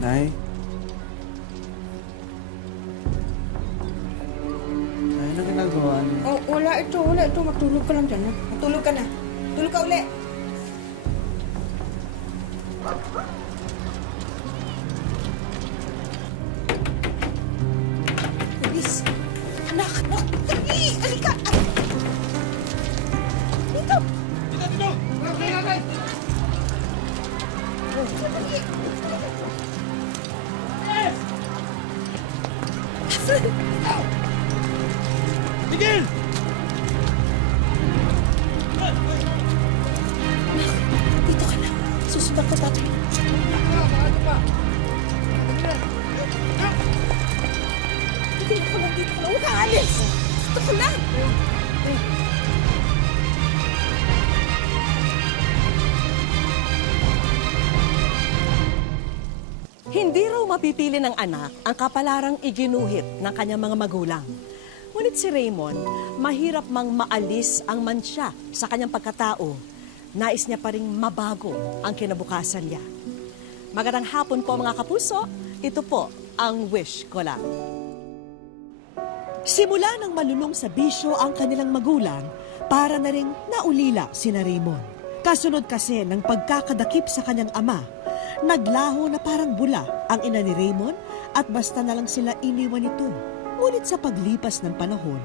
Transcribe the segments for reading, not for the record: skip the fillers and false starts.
Nay? Nay, ano ginagawa niyo? Oh, wala ito. Matulog ka lang dyan. Ha? Matulog ka na. Tulog ka uli. Bilis. Anak, dali. Halika. Dito. Dito! Dali! Miguel! Dito ka na. Susundan ko, tatay. Dito ka lang. Huwag ka alis. Dito ka lang. Hindi raw mapipili ng anak ang kapalarang iginuhit ng kanyang mga magulang. Ngunit si Raymond, mahirap mang maalis ang mansya sa kanyang pagkatao. Nais niya pa ring mabago ang kinabukasan niya. Magandang hapon po mga kapuso, ito po ang Wish Ko Lang. Simula ng malulong sa bisyo ang kanilang magulang, para na ring naulila sina Raymond. Kasunod kasi ng pagkakadakip sa kanyang ama, naglaho na parang bula ang ina ni Raymond at basta na lang sila iniwan nito. Ngunit sa paglipas ng panahon,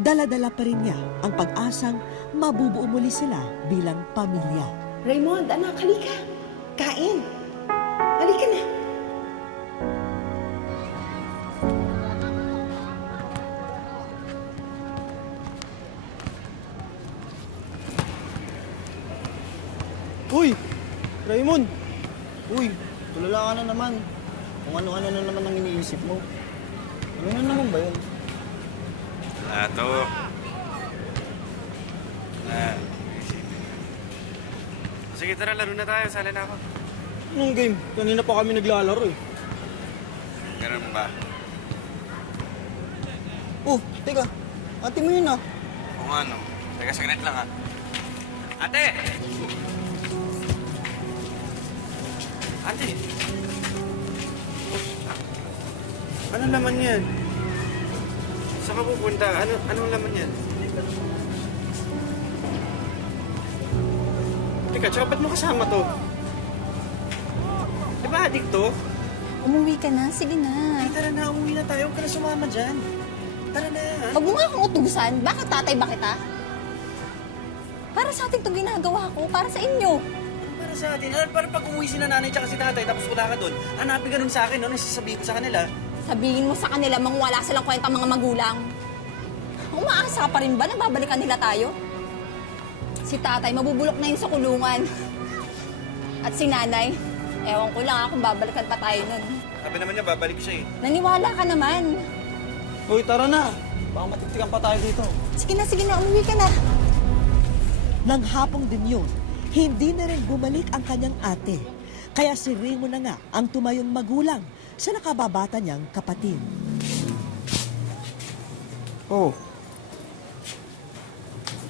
dala-dala pa rin niya ang pag-asang mabubuo muli sila bilang pamilya. Raymond, anak, halika. Kain. Halika na. Uy! Raymond! Uy! Tulala ka na naman. Kung ano-ano na naman ang iniisip mo. Ano na naman ba yun? Wala to. Sige, tara, laro na tayo. Sali na ako. Anong game? Kanina pa kami naglalaro eh. Ganun ba? Oh, teka. Ate mo yun ah. Kung ano. Teka, saglit lang ha. Ate! Ate! Ano laman yan? Saan ka pupunta? Anong laman yan? Teka, tsaka ba't mo kasama to? Di ba adik to? Umuwi ka na? Sige na. Ay, tara na, umuwi na tayo. Huwag ka na sumama dyan. Tara na. Huwag mo nga akong utusan. Bakit tatay ba kita? Para sa atin itong ginagawa ko. Para sa inyo. Para sa atin. Para pag umuwi si nanay tsaka si tatay tapos wala ka doon, hanapin ka nun sa akin, no? Nasasabihin ko sa kanila. Sabihin mo sa kanila mang wala silang kwenta mga magulang. Umaasa pa rin ba na babalikan nila tayo? Si tatay, mabubulok na yun sa kulungan. At si nanay, ewan ko lang kung babalikan pa tayo nun. Sabi naman niya, babalik siya eh. Naniwala ka naman. Uy, tara na. Baka matiktikan pa tayo dito. Sige na, umuwi ka na. Nang hapong din yun, hindi na rin bumalik ang kanyang ate. Kaya si Raymond na nga ang tumayong magulang sa nakababata niyang kapatid. Oh.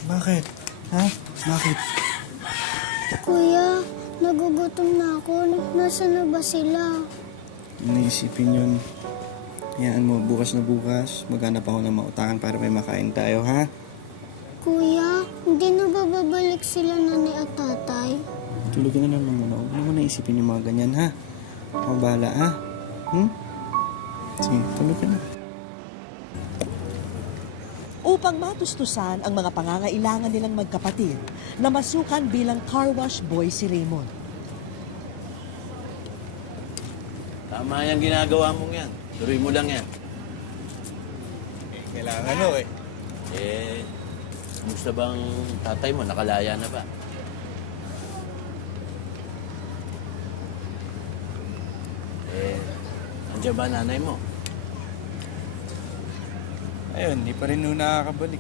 Bakit? Ha? Bakit? Kuya, nagugutom na ako. Nasaan na ba sila? Naisipin yun. Hayaan mo, bukas na bukas, maghanap ako ng mautangan para may makain tayo, ha? Kuya, hindi na ba babalik sila nanay at tatay? Tulog ka na naman muna. Huwag naman naisipin yung mga ganyan, ha? Ako bahala, ha? Sige, tulog ka na. Upang matustusan ang mga pangangailangan nilang magkapatid, namasukan bilang car wash boy si Raymond. Tama yung ginagawa mong yan. Tuloy mo lang yan. Kailangan no eh. Kumusta bang tatay mo? Nakalaya na ba? Andiyan ba nanay mo? Ayun, hindi pa rin nung nakakabalik.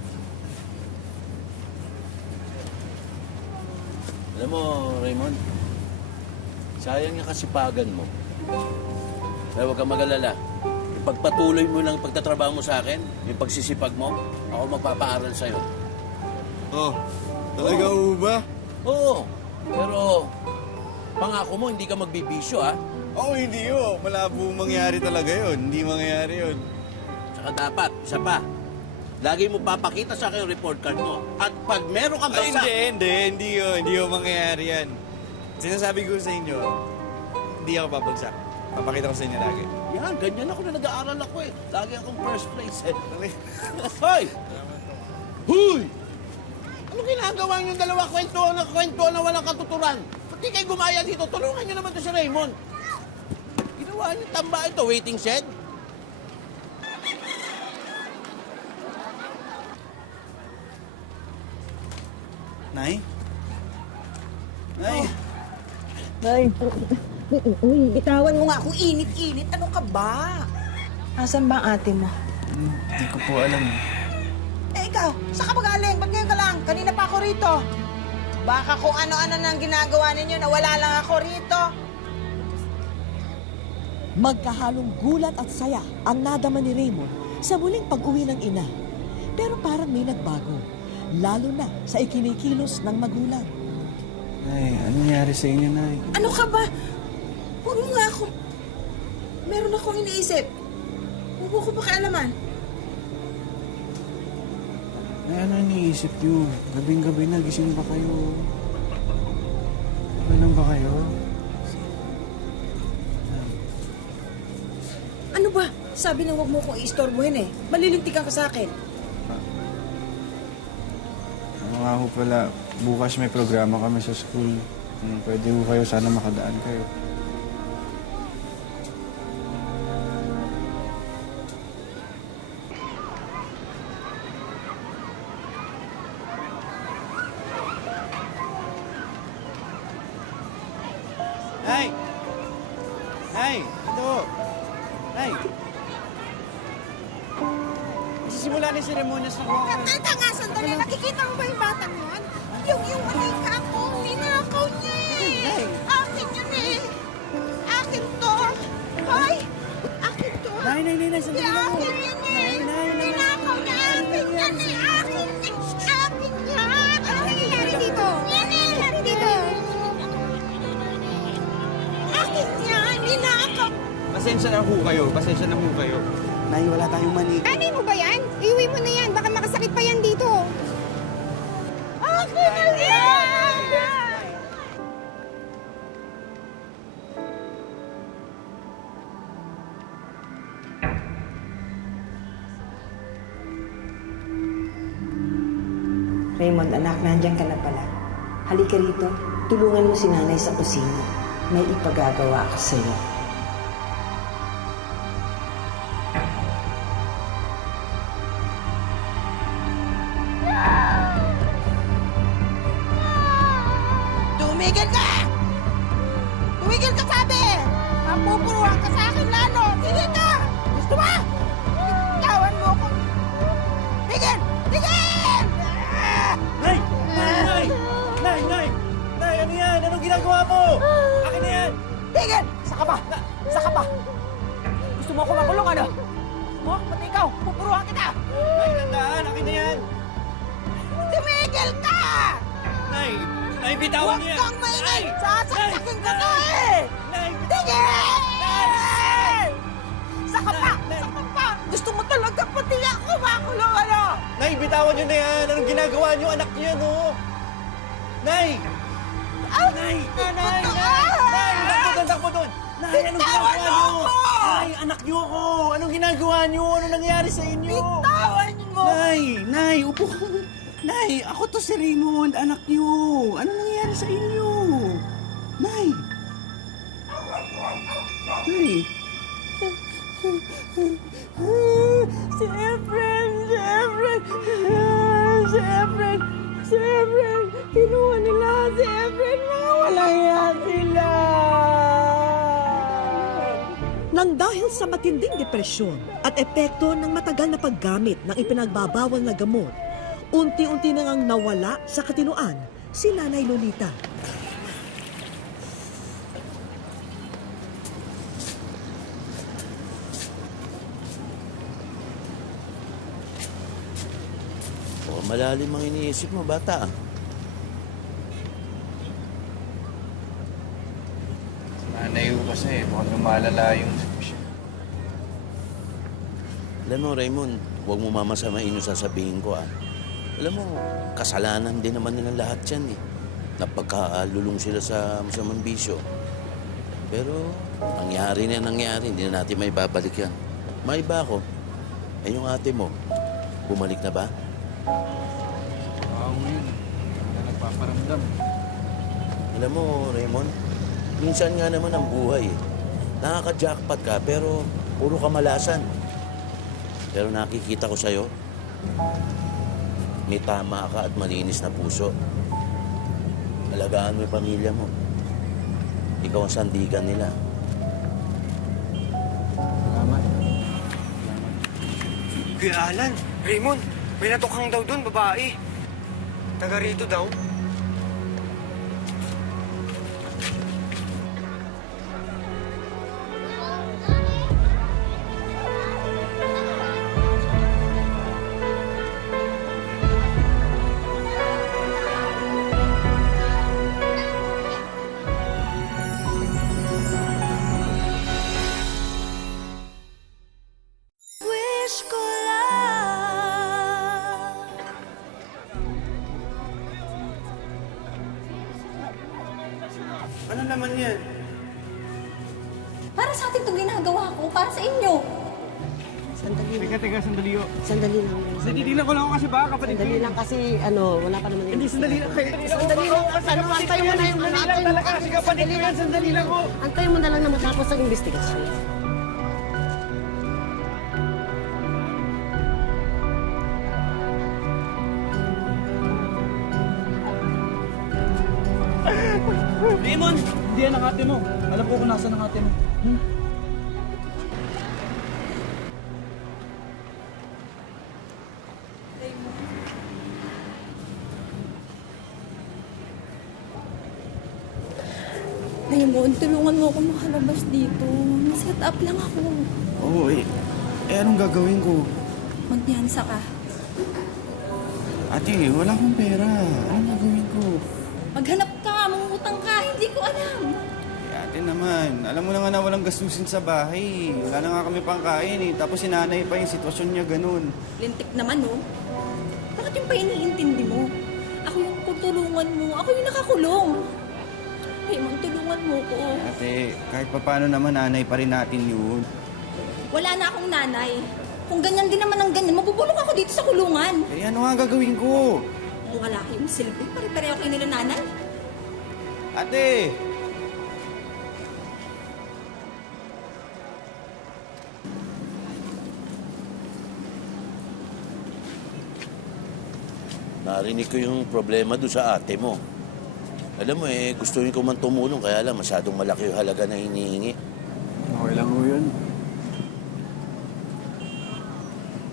Alam mo, Raymond, sayang yung kasipagan mo. Kaya huwag kang mag-alala. Ipagpatuloy mo lang pagtatrabaho mo sa akin, yung pagsisipag mo, ako magpapaaral sa'yo. Oh, talaga ba? Oo, pero Pangako mo, hindi ka magbibisyo, ha? Oo, hindi yun. Malabo mangyari talaga yun. Hindi mangyayari yun. Tsaka dapat, isa pa, lagi mo papakita sa akin yung report card mo. At pag meron kang Ay, bagsak... hindi yun mangyayari yan. Sinasabi ko sa inyo, hindi ako babagsak. Papakita ko sa inyo lagi. Yan, ganyan ako na nag-aaral ako eh. Lagi akong first place eh. Hoy! Huy! Ano ginagawa niyong dalawa? Kwentuhan na walang katuturan. Pati kayo gumaya dito, tulungan niyo naman to si Raymond. Ginawa niyo tamba ito, waiting shed. Nay? Nay? Bitawan mo nga ako, init-init. Ano ka ba? Asan ba ang ate mo? Hindi ko po alam. Eh ikaw, saan ka ba galing? Ba't ngayon ka lang? Kanina pa ako rito. Baka kung ano-ano nang ginagawa ninyo na wala lang ako rito. Magkahalong gulat at saya ang nadama ni Raymond sa muling pag-uwi ng ina. Pero parang may nagbago, lalo na sa ikinikilos ng magulang. Nay, ano nangyari sa inyo, Nay? Ano ka ba? Huwag mo nga ako. Meron akong iniisip. Huwag mo ko pakialaman. Nay, ano iniisip niyo? Gabing-gabi na, gising ba kayo? Ano ba kayo? Ano ba? Sabi na huwag mo kong iistorbohin eh. Malilintikan ka sa akin. Ano nga ho pala, bukas may programa kami sa school. Pwede ho kayo, sana makadaan kayo. Nay! Nay! Ito! Nay! Sisimula na yung seremonyas na kuha. Teka nga, sandali. Nakikita mo ba yung batang yun? Yung manika ko, ninakaw niya eh. Akin yun eh. Akin to. Hoy! Akin to. Nay, sandali lang mo. Akin yun eh. Ninakaw niya. Akin yan eh. Akin yan. Akin yan. Ano nangyayari dito? Ano nangyayari dito? Akin yan. Ninakaw. Pasensya na ho kayo. Nay, wala tayong mani. Anay mo ba yan? Iuwi mo na yan. Baka makasakit pa yan dito. Akin na yan. Raymond, anak, nandiyan ka na pala. Halika rito, tulungan mo si nanay sa kusina. May ipagagawa ka sa'yo. Tumigil ka! Tumigil ka sabi! Mapupuruhan ka sa akin lalo! Tigil ka! Gusto mo? Itawan mo ako! Tigil! Tigil! Nay! Nay, ano yan? Anong ginagawa mo? Akin na yan! Tigil! Saka ba? Saka ba? Gusto mo ako makulong ano? Mo? Pati ikaw! Pupuruhan kita! Nay, tandaan! Akin na yan! Tumigil ka! Nay, bitawan Huwag niya! kang maingay! Sasaksakin ka na eh! Nay! Tigil! Saka pa! Saka pa! Gusto mo talaga pati ako makulong ano? Nay, bitawan niyo na yan! Anong ginagawa niyo? Anak niyo, no? Nay! Nay! Takbo doon! Nay, anong ginagawa niyo? Nay, anak niyo ako! Anong ginagawa niyo? Anong nangyari sa inyo? Bitawan mo! Nay, upo ka. Nay, ako to si Raymond, anak niyo. Anong nangyari sa inyo? Nay! Si Efren! Kinuha nila si Efren! Mga walang yan sila! Nang dahil sa matinding depresyon at epekto ng matagal na paggamit ng ipinagbabawal na gamot, unti-unti na ngang nawala sa katinuan si Nanay Lolita. Malalim ang iniisip mo, bata. kasi mukhang lumalala yung sitwasyon. Alam mo, Raymond, huwag mo mamasamain yung sasabihin ko, ah. Alam mo, kasalanan din naman nilang lahat yan, eh. Napagkalulong sila sa masamang bisyo. Pero, nangyari na nangyari, hindi na natin may babalik yan. May iba ako. Eh, yung ate mo, bumalik na ba? Oo, yun. Wala nagpaparamdam. Alam mo, Raymond, minsan nga naman ang buhay, eh. Nakaka-jackpot ka, pero puro kamalasan. Pero nakikita ko sa'yo, may tama ka at malinis na puso. Alagaan mo yung pamilya mo. Ikaw ang sandigan nila. Salamat. Kuya Alan, Raymond, may natukhang daw doon, babae. Taga rito daw. Wish ko lang. Ano naman yan? Para sa atin itong ginagawa ko, para sa inyo. Teka, sandali o. Sandali lang. Natitignan ko lang ako kasi baka kapatid. Sandali lang kasi, wala pa naman Hindi, sandali lang. Sandali lang. Antay mo na yung Sandali lang talaga kasi kapatid ko yan. Sandali lang ko. Antay mo na lang na matapos ang investigasyon. Raymond! Hindi yan ang ate mo. Alam ko kung nasa ang ate mo. Raymond, tulungan mo ako makalabas dito. Set up lang ako. Oo, anong gagawin ko? Magpiyansa ka. Ate, wala akong pera. Anong gagawin ko? Maghanap ka, mangungutang ka, hindi ko alam. Ate naman, alam mo na nga na walang gastusin sa bahay. Wala na nga kami pangkain eh. Tapos si nanay pa yung sitwasyon niya ganun. Lintik naman, oh. Bakit yung pa iniintindi mo? Ako yung tutulungan mo. Ako yung nakakulong. Raymond, tulungan mo ko. Ate, kahit papaano naman nanay pa rin natin yun. Wala na akong nanay. Kung ganyan din naman ang ganyan, mabubulok ako dito sa kulungan. Eh ano nga gagawin ko? Kung wala kayong silbi, pare-pareho kayo nila nanay. Ate! Narinig ko yung problema doon sa ate mo. Alam mo gusto ko man tumulong, kaya lang masyadong malaki yung halaga na hinihingi. Okay lang ho yun.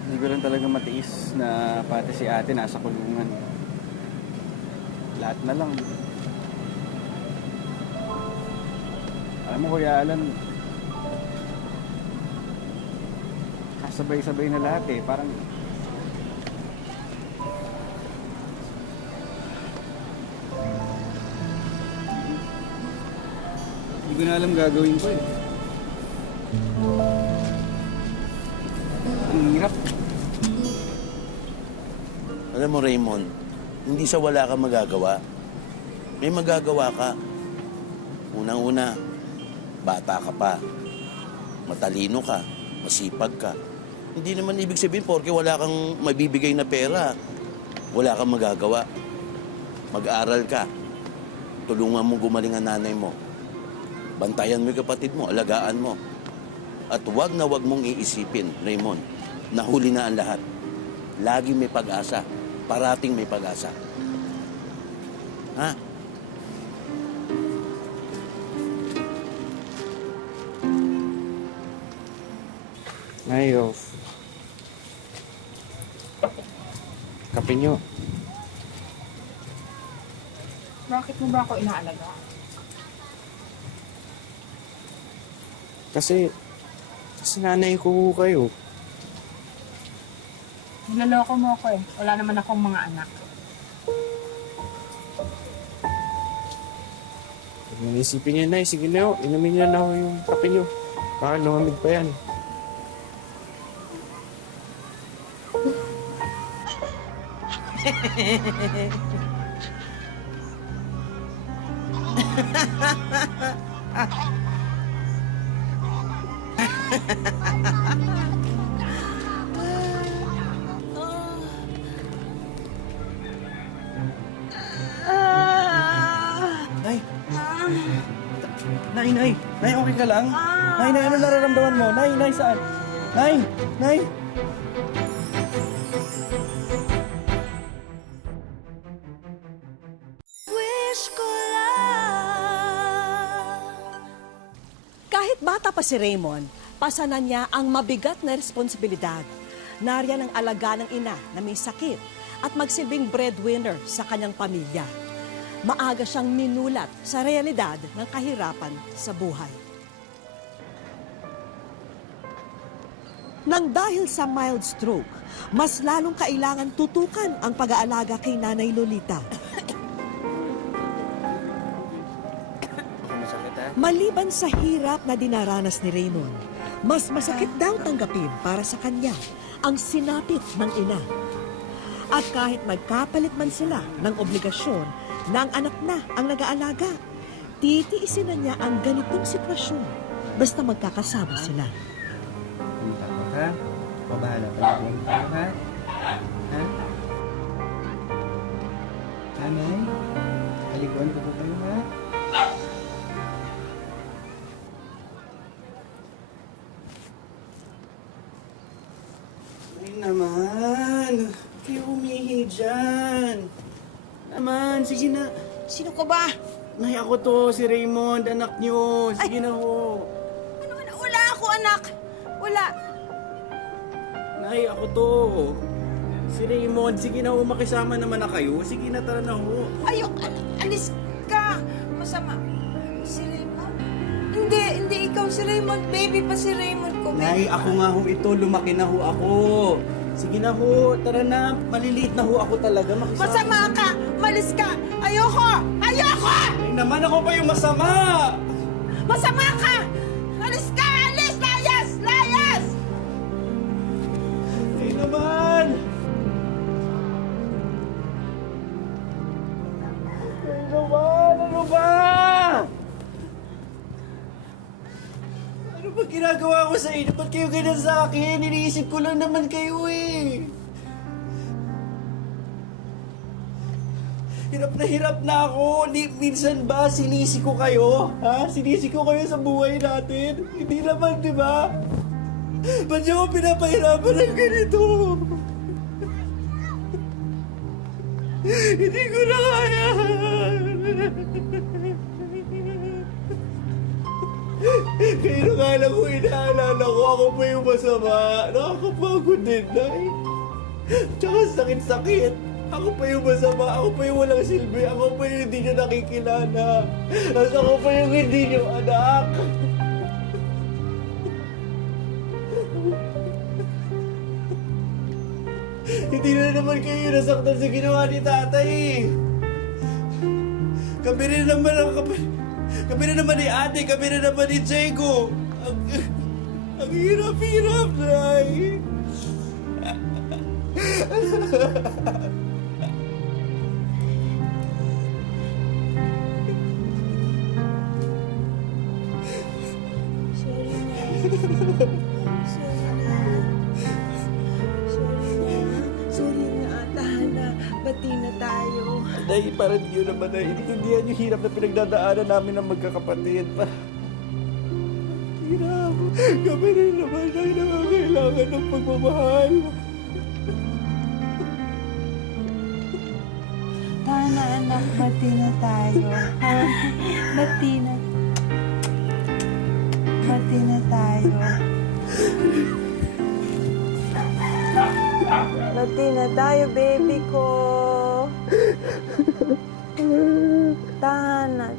Hindi ko lang talaga matiis na pati si ate nasa kulungan. Lahat na lang. Alam mo, Kuya Alan, kasabay-sabay na lahat eh. Parang hindi ko na alam gagawin ko eh. Ang hirap. Alam mo, Raymond, hindi sa wala ka magagawa. May magagawa ka. Unang-una, bata ka pa. Matalino ka. Masipag ka. Hindi naman ibig sabihin porke wala kang mabibigay na pera. Wala kang magagawa. Mag-aral ka. Tulungan mo gumaling ang nanay mo. Bantayan mo yung kapatid mo, alagaan mo. At wag na wag mong iisipin, Raymond, na huli na ang lahat. Lagi may pag-asa. Parating may pag-asa. Ha? Ayo. Kape nyo. Bakit mo ba ako inaalaga? Kasi nanay ko kayo. Niloloko mo ako eh. Wala naman akong mga anak. Yung isipin niya, Nay, sige na ho, inumin niya na ho yung kape niyo. Baka lumamig pa yan. Nay! Nay! Nay, okay ka lang? Nay, ano nararamdaman mo? Nay, saan? Nay! Kahit bata pa si Raymond, pasanan niya ang mabigat na responsibilidad. Nariyan ang alaga ng ina na may sakit at magsilbing breadwinner sa kanyang pamilya. Maaga siyang minulat sa realidad ng kahirapan sa buhay. Nang dahil sa mild stroke, mas lalong kailangan tutukan ang pag-aalaga kay Nanay Lolita. Maliban sa hirap na dinaranas ni Raymond, mas masakit daw tanggapin para sa kanya ang sinapit ng ina. At kahit magkapalit man sila ng obligasyon na ang anak na ang nag-aalaga, titiisin na niya ang ganitong sitwasyon basta magkakasama sila. Hindi takot ha? Pabahala ka na lang tayo ha? Ha? Nanay? Halikuan ko po kayo ha? Ay naman! Kayo humihi dyan! Naman, sige na. Sino ka ba? Nay, ako to, si Raymond, anak niyo. Sige na ho. Wala ako, anak. Wala. Nay, ako to. Si Raymond, sige na ho, makisama naman na kayo. Sige na, tara na ho. Ayok, alis ka. Masama. Si Raymond? Hindi ikaw si Raymond. Baby pa si Raymond ko. Nay, ako nga ho ito, lumaki na ho ako. Sige na ho, tara na. Maliliit na ho ako talaga, makisama. Masama ka. Malis ka. Ayoko. Ay naman, ako pa yung masama. Masama ka. Alis ka. Alis. Layas. Ay naman. Ano ba? Ano ba ginagawa ko sa inyo? Ba't kayo ganyan sa akin? Iniisip ko lang naman kayo eh. Hirap na ako. Minsan ba sinisi ko kayo? Ha? Sinisi ko kayo sa buhay natin? Hindi naman, di ba? Ba't niyo ako pinapahirapan ng ganito? Hindi ko na kaya. Kaya nakala ko, inaalala ko, ako pa yung masama. Nakakapagod din, Nay. Tsaka sakit-sakit. Ako pa yung masama, ako pa yung walang silbi, ako pa yung hindi nyo nakikilala. At ako pa yung hindi nyo anak. Hindi na naman kayo nasaktan sa ginawa ni tatay. Kami rin naman ni ate, kami rin naman ni Diego. Ang hirap-hirap, Nay. Sorry na. Tahan na. Bati na tayo. Nay, parang di yun naman, Nay. Intindihan yung hirap na pinagdadaanan namin ng magkakapatid. Hirap. Kami rin naman, Nay, nangangailangan ng pagmamahal. Tana anak, bati na tayo. Ha? Bati na tayo. Bati na tayo, baby ko. Tana.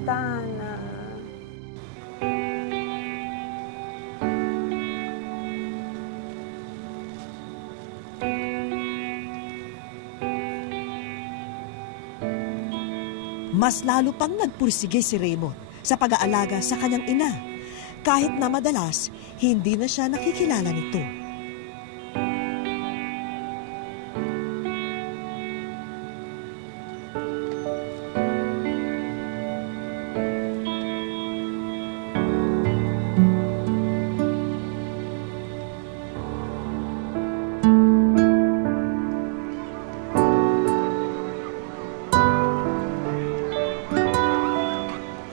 Mas lalo pang nagpursige si Raymond sa pag-aalaga sa kanyang ina, kahit na madalas hindi na siya nakikilala nito.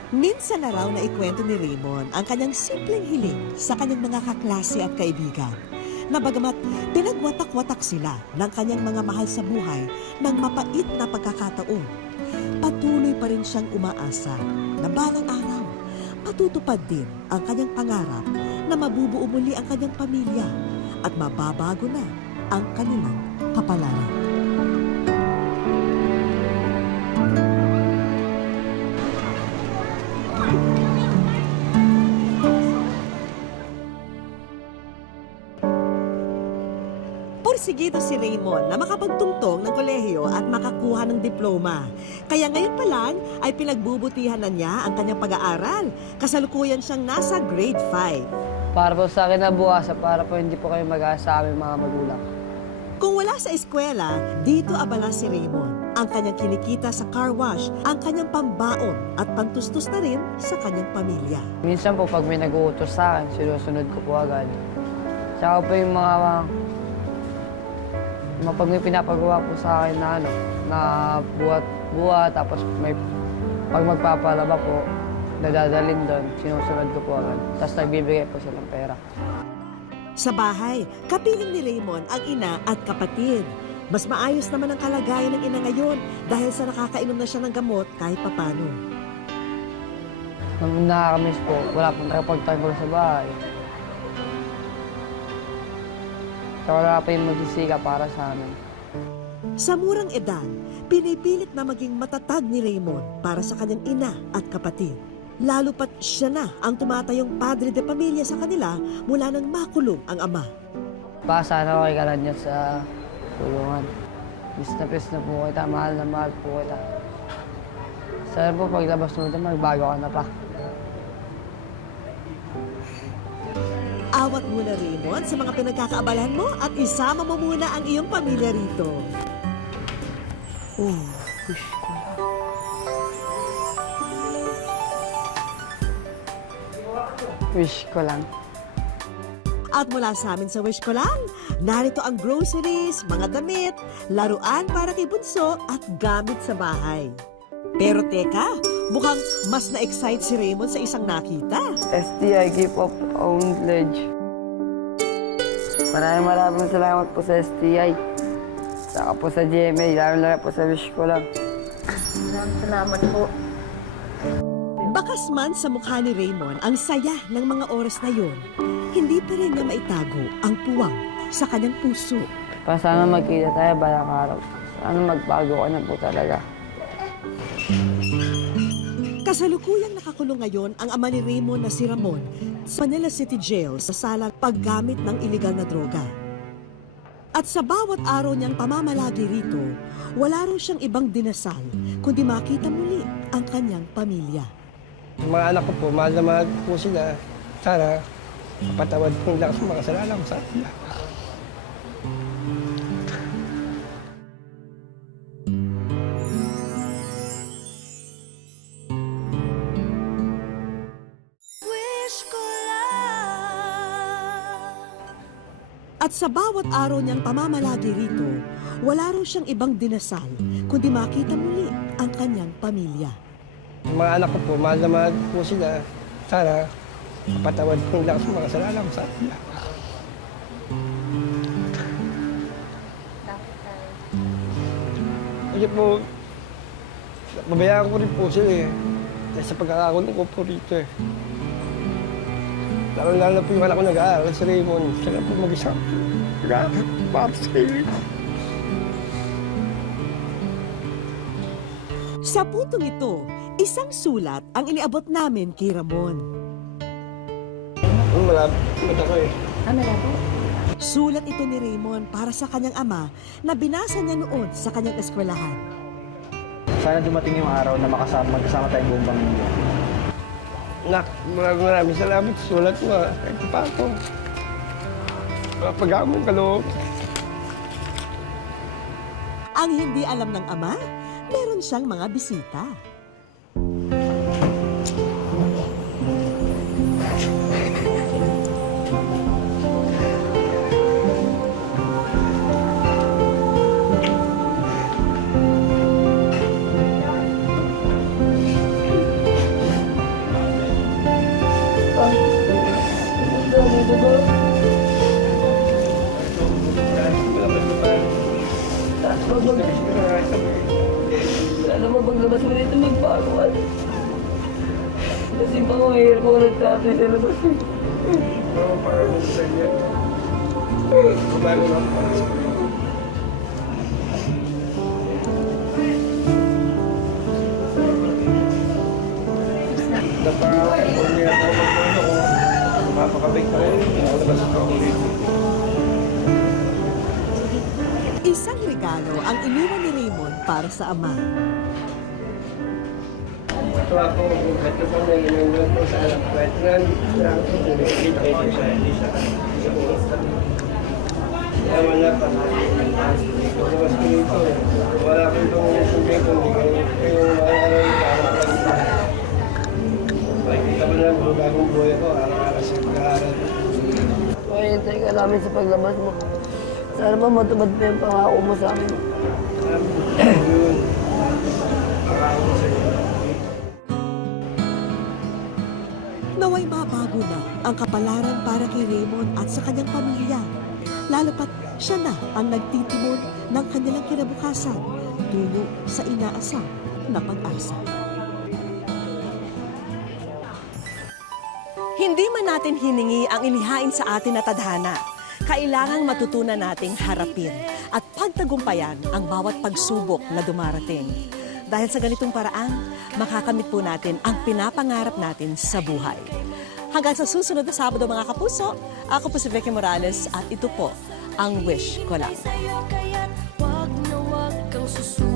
Minsan na raw na ikwento ni Raymond ang kanyang simpleng hiling sa kanyang mga kaklase at kaibigan, na bagamat pinagwatak-watak sila ng kanyang mga mahal sa buhay ng mapait na pagkakataon, patuloy pa rin siyang umaasa na balang araw matutupad din ang kanyang pangarap na mabubuo muli ang kanyang pamilya at mababago na ang kanilang kapalaran. Porsigido si Raymond na makapagtungtong ng kolehiyo at makakuha ng diploma. Kaya ngayon pa lang ay pinagbubutihan na niya ang kanyang pag-aaral. Kasalukuyan siyang nasa grade 5. Para po sa akin na bukas, para po hindi po kayo mag-aasa sa aming mga magulang. Kung wala sa eskwela, dito abala si Raymond. Ang kanyang kinikita sa car wash, ang kanyang pambaon at pantustos na rin sa kanyang pamilya. Minsan po pag may nag-uutos sa akin, sinusunod ko po agad. Tsaka po yung mga pag may pinapagawa po sa akin na na buhat, tapos may pag magpapalaba po, nadadalhin doon, sinusunod ko po agad. Tapos nagbibigay po silang pera. Sa bahay, kapiling ni Raymond ang ina at kapatid. Mas maayos naman ang kalagayan ng ina ngayon dahil sa nakakainom na siya ng gamot kahit papano. Nung nakakamiss po, wala pong nakapagtanggol sa bahay. Tsaka wala pa yung magsisika para sa amin. Sa murang edad, pinipilit na maging matatag ni Raymond para sa kanyang ina at kapatid. Lalo pat siya na ang tumatayong padre de pamilya sa kanila mula nang makulong ang ama. Sana okay ka lang dyan sa tulungan. Pis na po kita, mahal na mahal po kita. Sana po paglabas mo ito, magbago ka na pa. Awat muna, Raymond, sa mga pinagkakaabalahan mo at isama mo muna ang iyong pamilya rito. Wish ko lang. At mula sa amin sa Wish Ko Lang, narito ang groceries, mga damit, laruan para kay Bunso at gamit sa bahay. Pero teka, mukhang mas na-excite si Raymond sa isang nakita. STI, Keep Up Own Pledge. Maraming salamat po sa STI. Saka po sa GMA, lalo po sa Wish Ko Lang. Maraming salamat po. Bakas man sa mukha ni Raymond ang saya ng mga oras na yun, hindi pa rin niya maitago ang puwang sa kanyang puso. Sana magkita tayo balang araw. Sana magbago ka na po talaga. Kasalukuyang nakakulong ngayon ang ama ni Raymond na si Ramon sa Manila City Jail sa salang paggamit ng iligal na droga. At sa bawat araw niyang pamamalagi rito, wala raw siyang ibang dinasal kundi makita muli ang kanyang pamilya. Yung mga anak ko po, mahal na mahal po sila. Sana, mapatawad po nila sa mga kasalanan ko sa kanila. At sa bawat araw niyang pamamalagi rito, wala raw siyang ibang dinasal kundi makita muli ang kanyang pamilya. Yung mga anak ko po, mahal na mahal po sila. Sana, mapatawad po nila sa mga kasalanan ko sa kanila. Kasi po, mabayaan ko rin po sila eh. Dahil sa pagkakakulong ko po rito eh. Lalo po yung anak ko nag-aaral, si Raymond. Siya po mag-isa. Grabe, para sa kayo. Sa puntong ito, isang sulat ang iniabot namin kay Ramon. Malapit ako eh. Sulat ito ni Raymond para sa kanyang ama na binasa niya noon sa kanyang eskwelahan. Sana dumating yung araw na magkasama tayong buong pamilya. Nak, maraming salamat sa sulat mo. Kahit pa ako. Pag-among kaloob. Ang hindi alam ng ama, meron siyang mga bisita. Sana mapaglabas mo dito magbaguan. Kasi mahirap ko nagtatay sa labas. Oo, parang sa kanya. Bago lang para sa kanya. Napakakay ko niya ako magpano ko. Mapakabig pa rin. Nakalabas ko ako dito. Isang regalo ang iniwan ni Raymond para sa ama. Ito ako, ito pa na ginagawa ko sa alam ko. Ito na, kita ko sa Elisa. Kaya wala pa. Lumabas ko dito. Wala ko itong sabihin ko. Hindi kayo makakaroon para lang. Makikita mo na, bagong buhay ko. Araw-araw sa pag-aaral. Mahintay ka namin sa paglabas mo. Sana ba matupad pa yung pangako mo sa amin? Yun. Pangako ko sa iyo. Naway mabago na ang kapalaran para kay Raymond at sa kanyang pamilya. Lalo pat siya na ang nagtitimon ng kanilang kinabukasan tungo sa inaasam na pag-asa. Hindi man natin hiningi ang inihain sa atin na tadhana, kailangang matutunan nating harapin at pagtagumpayan ang bawat pagsubok na dumarating. Dahil sa ganitong paraan, makakamit po natin ang pinapangarap natin sa buhay. Hanggang sa susunod na Sabado mga kapuso, ako po si Vicky Morales at ito po ang Wish Ko Lang. Sa'yo kaya't wag na wag kang susunod.